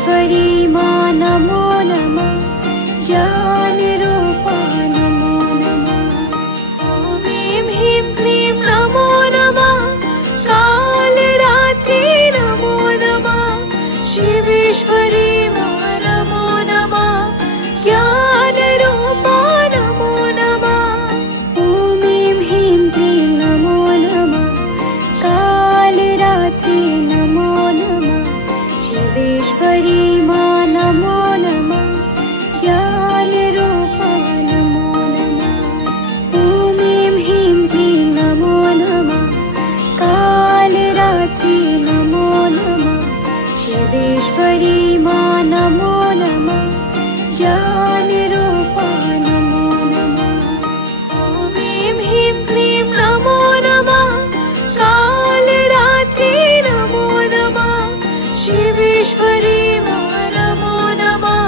शिवेश्वरी मा नमो नमः। ज्ञानरूपा नमो नमः। ॐ ऐं ह्रीं क्लीं नमो नमः। कालरात्रि नमो नमः। शिवेश्वरी मा नमो नमः। ज्ञानरूपा नमो नमः। ॐ ऐं ह्रीं क्लीं नमो नमः। कालरात्रि नमो नमः। शिवेश्वरी मा नमो नमः। ज्ञानरूपा नमो नमः। ॐ ऐं ह्रीं क्लीं नमो नमः। कालरात्रि नमो नमः। शिवेश्वरी मा नमो नमः। ज्ञानरूपा नमो नमः। ॐ ऐं ह्रीं क्लीं नमो नमः। कालरात्रि नमो नमः। शिवेश्वरी मा नमो नमः।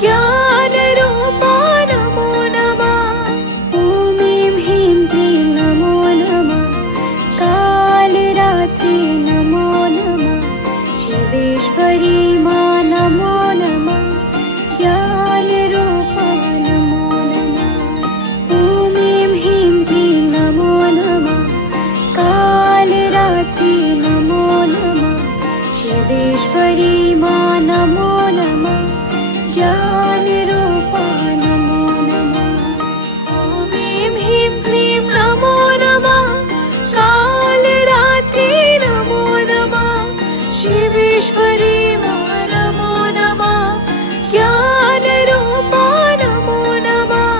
ज्ञानरूपा नमो नमः। ॐ ऐं ह्रीं क्लीं नमो नमः। कालरात्रि नमो नमः। शिवेश्वरी मा नमो नमः। ज्ञानरूपा नमो नमः। ॐ ऐं ह्रीं क्लीं नमो नमः। कालरात्रि नमो नमः। शिवेश्वरी मा नमो नमः। ज्ञानरूपा नमो नमः। ॐ ऐं ह्रीं क्लीं नमो नमः। कालरात्रि नमो नमः। शिवेश्वरी मा नमो नमः। ज्ञानरूपा नमो नमः।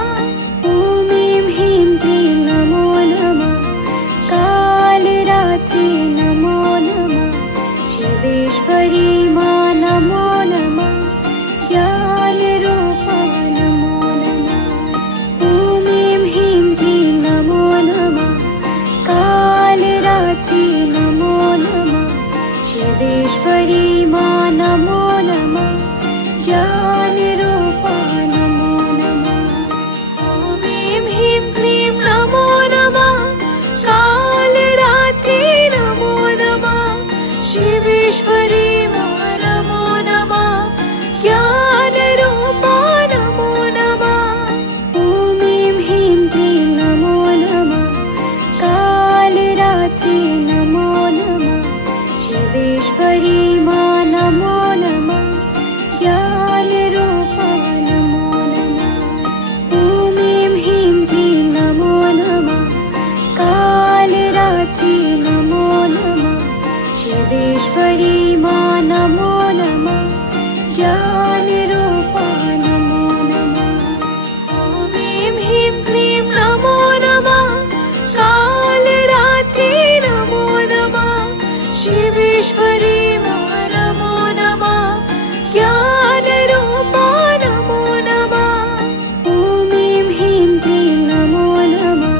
ॐ ऐं ह्रीं क्लीं नमो नमः। कालरात्रि नमो नमः। शिवेश्वरी मा नमो नमः। ज्ञानरूपा नमो नमः। ॐ ऐं ह्रीं क्लीं नमो नमः। कालरात्रि नमो नमः। शिवेश्वरी मा नमो नमः। ज्ञानरूपा नमो नमः। ॐ ऐं ह्रीं क्लीं नमो नमः। कालरात्रि नमो नमः। शिवेश्वरी मा नमो नमः। ज्ञानरूपा नमो नमः। ॐ ऐं ह्रीं क्लीं नमो नमः। कालरात्रि नमो नमः। शिवेश्वरी मा नमो नमः। ज्ञानरूपा नमो नमः। ॐ ऐं ह्रीं क्लीं नमो नमः। कालरात्रि नमो नमः। शिवेश्वरी मा नमो नमः। ज्ञानरूपा नमो नमः। ॐ ऐं ह्रीं क्लीं नमो नमः। कालरात्रि नमो नमः। शिवेश्वरी मा नमो नमः। ज्ञानरूपा नमो नमः। ॐ ऐं ह्रीं क्लीं नमो नमः।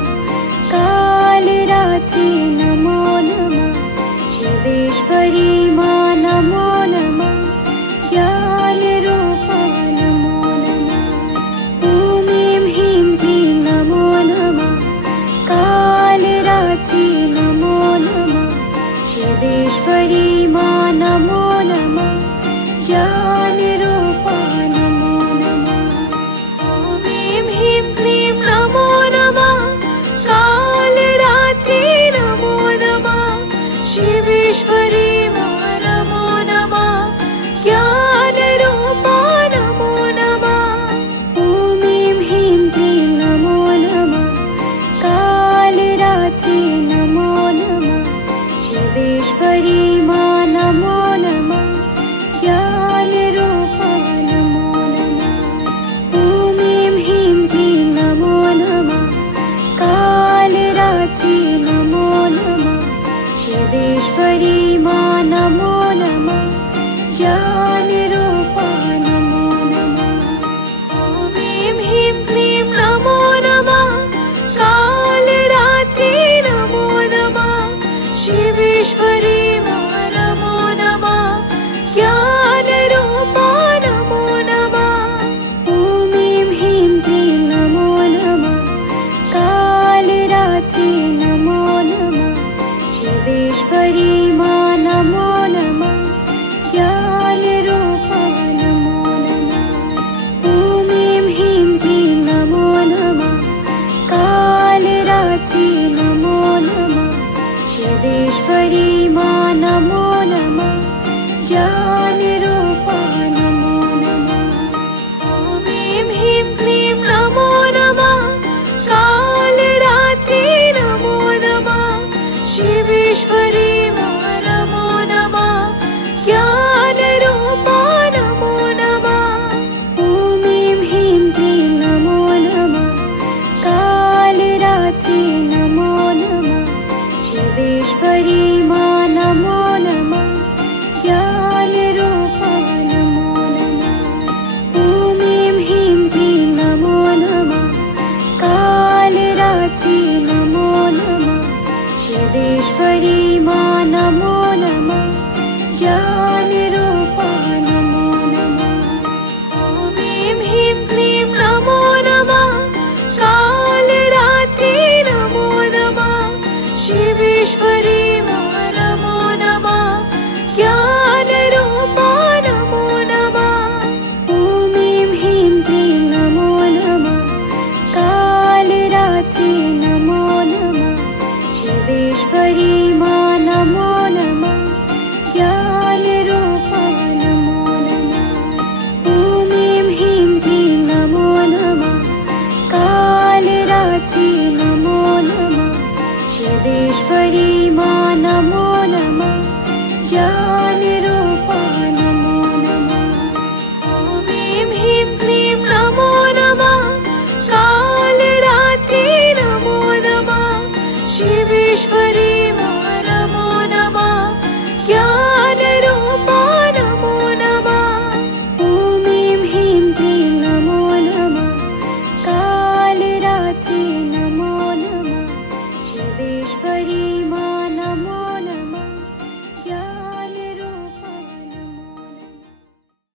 कालरात्रि नमो नमः। शिवेश्वरी मा नमो नमः। ज्ञानरूपा नमो नमः। ॐ ऐं ह्रीं क्लीं नमो नमः। कालरात्रि नमो नमः। शिवेश्वरी मा नमो नमः। ज्ञानरूपा नमो नमः। ॐ ऐं ह्रीं क्लीं नमो नमः। कालरात्रि नमो नमः। शिवेश्वरी मा नमो नमः। ज्ञानरूपा नमो नमः। ॐ ऐं ह्रीं क्लीं नमो नमः। कालरात्रि नमो नमः। शिवेश्वरी मा नमो नमः। ज्ञानरूपा नमो नमः। ॐ ऐं ह्रीं क्लीं नमो नमः। कालरात्रि नमो नमः। शिवेश्वरी मा नमो नमः।